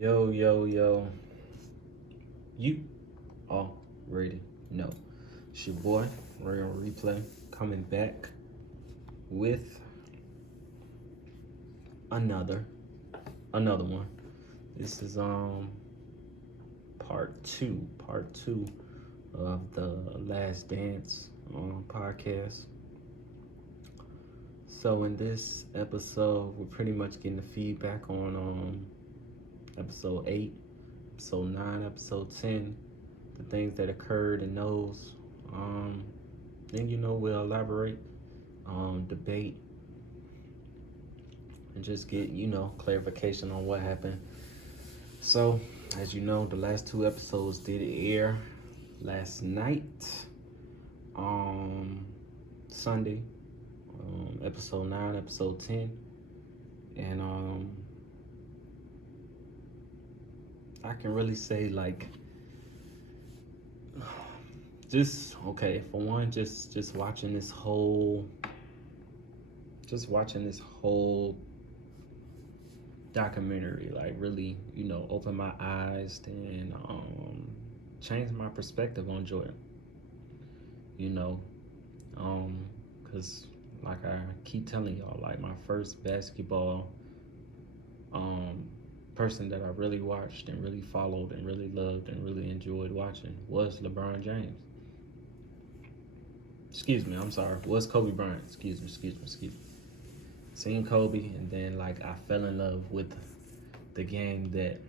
Yo, yo, yo. You already know. It's your boy, RayOnReplay, coming back with another another one. This is part two of the Last Dance podcast. So in this episode, we're pretty much getting the feedback on episode 8, episode 9, episode 10, the things that occurred in those. Um, then we'll elaborate, debate, and just get clarification on what happened. So, as you know, the last two episodes did air last night, Sunday, episode 9, episode 10, and I can really say like just okay for one, just watching this whole documentary like really opened my eyes and changed my perspective on Jordan. you know because like I keep telling y'all, like my first basketball um person that I really watched and really followed and really loved and really enjoyed watching was LeBron James. Excuse me, I'm sorry. Was Kobe Bryant. Excuse me. Seen Kobe, and then like I fell in love with the game that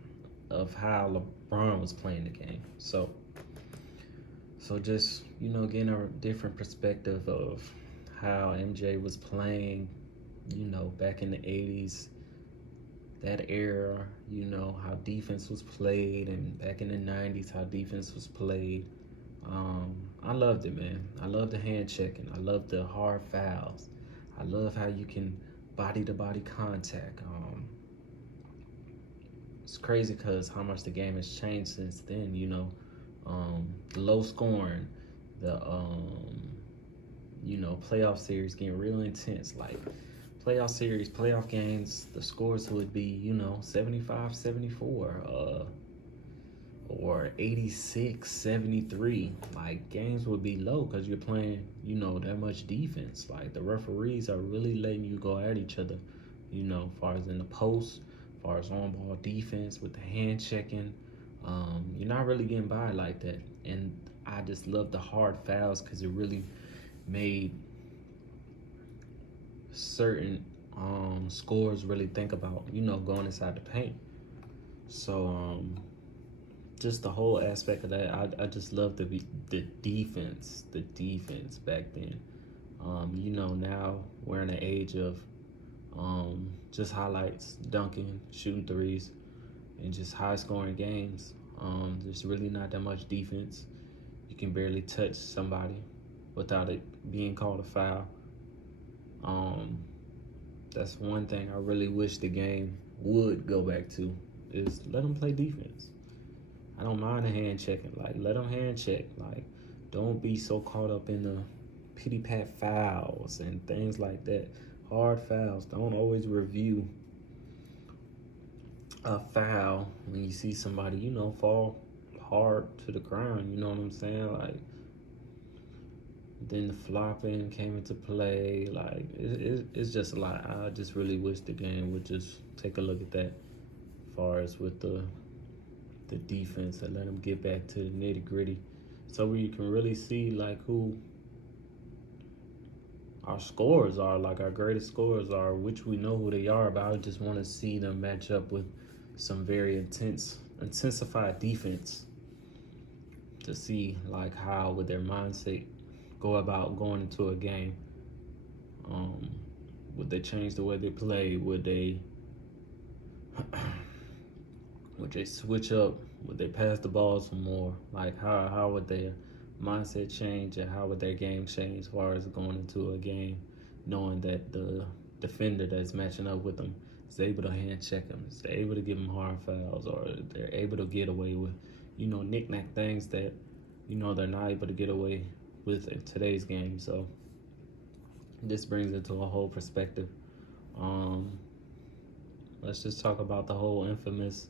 of how LeBron was playing the game. So just getting a different perspective of how MJ was playing, back in the '80s, that era. How defense was played, and back in the '90s, how defense was played. I loved it, man. I love the hand checking. I love the hard fouls. I love how you can body to body contact. It's crazy because how much the game has changed since then. The low scoring, the playoff series getting real intense. Like playoff series, playoff games, the scores would be 75-74. Or 86-73. Like games would be low because you're playing that much defense. Like the referees are really letting you go at each other, as far as in the post, as far as on ball defense with the hand checking. You're not really getting by like that. And I just love the hard fouls because it really made certain scores really think about going inside the paint. So just the whole aspect of that. I just love the defense back then. Now we're in an age of just highlights, dunking, shooting threes, and just high scoring games. There's really not that much defense. You can barely touch somebody without it being called a foul. Um, that's one thing I really wish the game would go back to, is let them play defense. I don't mind the hand checking. Like, let them hand check. Like, don't be so caught up in the pity pat fouls and things like that. Hard fouls. Don't always review a foul when you see somebody, fall hard to the ground. You know what I'm saying? Like, then the flopping came into play. Like, it's just a lot. I just really wish the game would just take a look at that, as far as with the defense, and let them get back to the nitty gritty, so where you can really see like who our scores are, like our greatest scores are, which we know who they are, but I just want to see them match up with some very intensified defense to see like how would their mindset go about going into a game. Um, would they change the way they play? Would they would they switch up? Would they pass the ball some more? Like how would their mindset change, and how would their game change as far as going into a game, knowing that the defender that's matching up with them is able to hand check them, is able to give them hard fouls, or they're able to get away with, knick-knack things that, they're not able to get away with in today's game. So this brings it to a whole perspective. Let's just talk about the whole infamous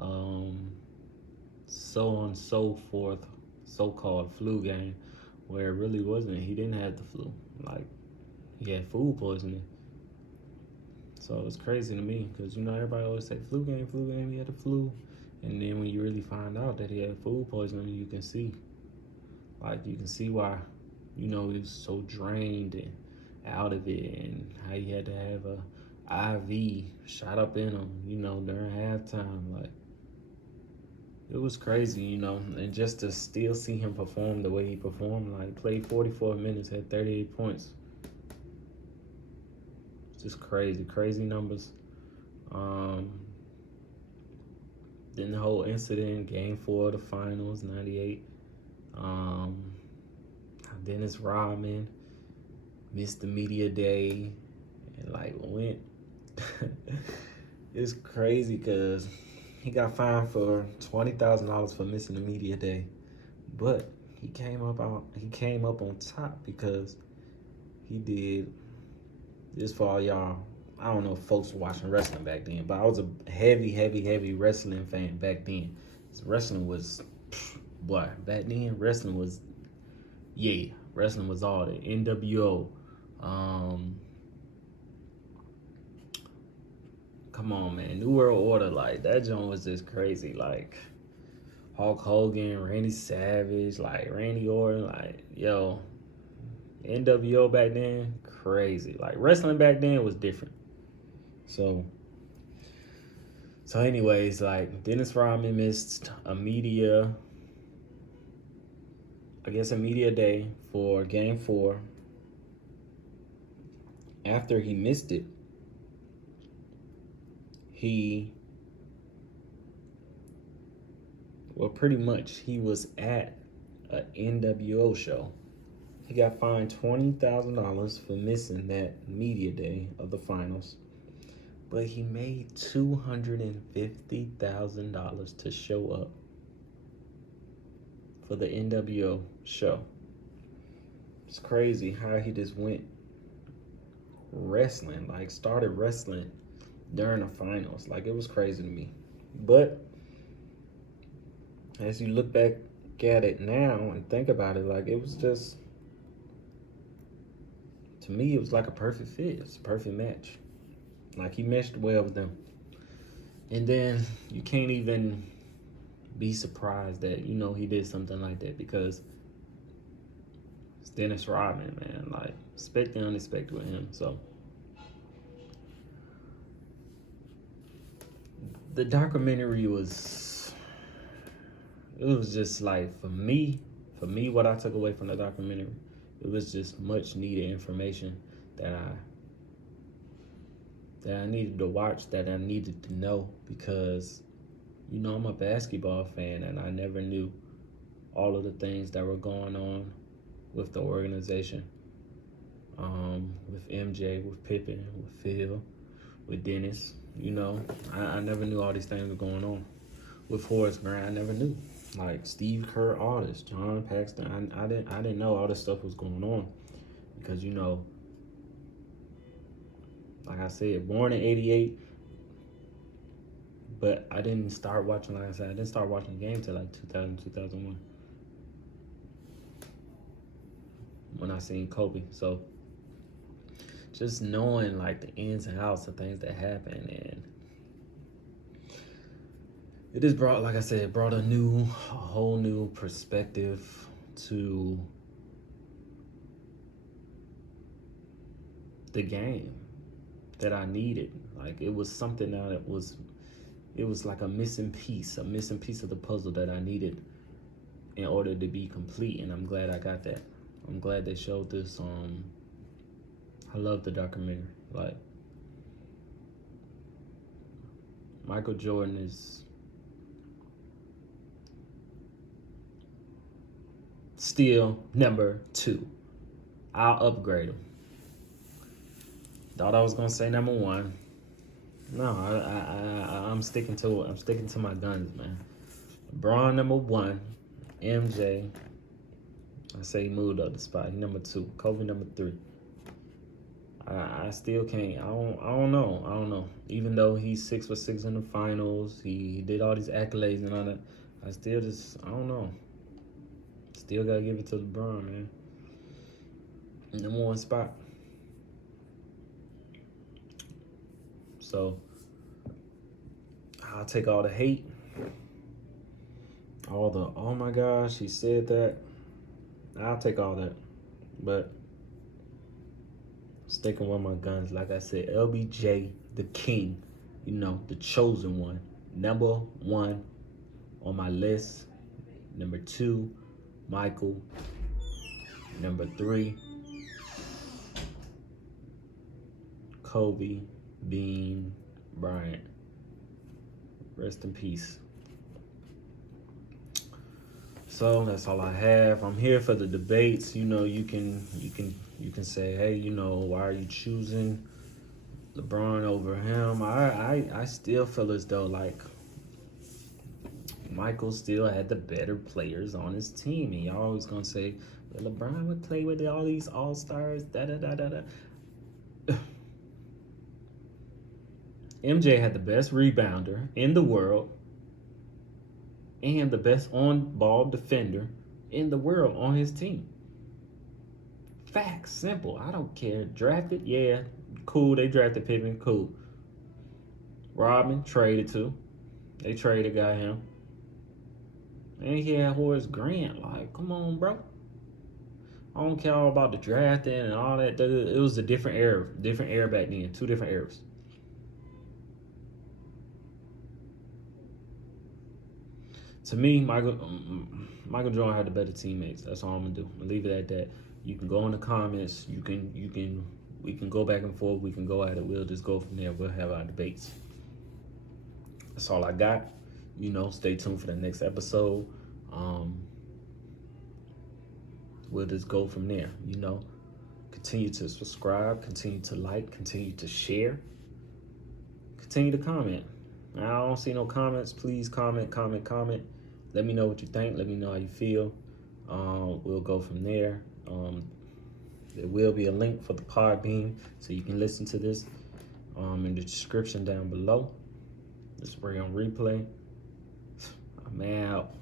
um, so on so forth, so-called flu game, where it really wasn't. He didn't have the flu. Like, he had food poisoning. So it's crazy to me because, everybody always say flu game, he had the flu. And then when you really find out that he had food poisoning, you can see why, he was so drained and out of it, and how he had to have a IV shot up in him, during halftime. Like, it was crazy, and just to still see him perform the way he performed, like, played 44 minutes, had 38 points. Just crazy numbers. Then the whole incident, game 4 of the finals, 98. Dennis Rodman missed the media day and went. It's crazy because he got fined for $20,000 for missing the media day, but he came up on top because he did this. For all y'all, I don't know if folks were watching wrestling back then, but I was a heavy wrestling fan back then. Wrestling was, boy, back then wrestling was all the NWO. Come on, man, New World Order, like, that joint was just crazy. Like, Hulk Hogan, Randy Savage, like Randy Orton, like, yo, NWO back then, crazy. Like, wrestling back then was different. So anyways, like, Dennis Rodman missed a media day for game 4. After he missed it, he was at an NWO show. He got fined $20,000 for missing that media day of the finals, but he made $250,000 to show up for the NWO show. It's crazy how he just went wrestling, like, started wrestling during the finals. Like, it was crazy to me. But as you look back at it now and think about it, like, it was just, to me, it was like a perfect fit. It's a perfect match. Like, he meshed well with them. And then you can't even be surprised that, he did something like that, because it's Dennis Rodman, man. Like, expect the unexpected with him. So the documentary was just like, for me, what I took away from the documentary, it was just much needed information that I needed to watch, that I needed to know, because, I'm a basketball fan, and I never knew all of the things that were going on with the organization, with MJ, with Pippen, with Phil, with Dennis. I never knew all these things were going on. With Horace Grant, I never knew. Like, Steve Kerr, all this, John Paxton, I didn't know all this stuff was going on, because, like I said, born in '88, but I didn't start watching. Like I said, I didn't start watching the game till like 2000, 2001, when I seen Kobe. So just knowing, like, the ins and outs of things that happen, and it just brought, like I said, it brought a whole new perspective to the game that I needed. Like, it was something that it was like a missing piece of the puzzle that I needed in order to be complete, and I'm glad I got that. I'm glad they showed this. I love the documentary. Like, Michael Jordan is still number 2. I'll upgrade him. Thought I was gonna say number 1. No, I'm sticking to my guns, man. LeBron number 1, MJ. I say he moved up the spot. He number 2. Kobe number 3. I still can't. I don't know. I don't know. Even though he's 6 for 6 in the finals, he did all these accolades and all that. I still just I don't know. Still gotta give it to LeBron, man. Number one spot. So I'll take all the hate, all the oh my gosh, he said that. I'll take all that. But sticking with my guns, like I said, LBJ, the king, the chosen one. Number one on my list. Number two, Michael. Number three, Kobe, Bean, Bryant. Rest in peace. So that's all I have. I'm here for the debates. You can say, hey, why are you choosing LeBron over him? I still feel as though like Michael still had the better players on his team. And y'all always gonna say well, LeBron would play with all these all-stars, da da da da da. MJ had the best rebounder in the world and the best on-ball defender in the world on his team. Facts, simple. I don't care. Drafted, yeah, cool. They drafted Pippen, cool. Rodman traded too. They traded, got him. And he had Horace Grant. Like, come on, bro. I don't care all about the drafting and all that. It was a different era back then. Two different eras. To me, Michael Jordan had the better teammates. That's all I'm gonna do. I'll leave it at that. You can go in the comments. We can go back and forth. We can go at it. We'll just go from there. We'll have our debates. That's all I got. Stay tuned for the next episode. We'll just go from there. Continue to subscribe. Continue to like. Continue to share. Continue to comment. I don't see no comments. Please comment. Let me know what you think. Let me know how you feel. We'll go from there. There will be a link for the Podbean so you can listen to this in the description down below. This is RayOnReplay. I'm out.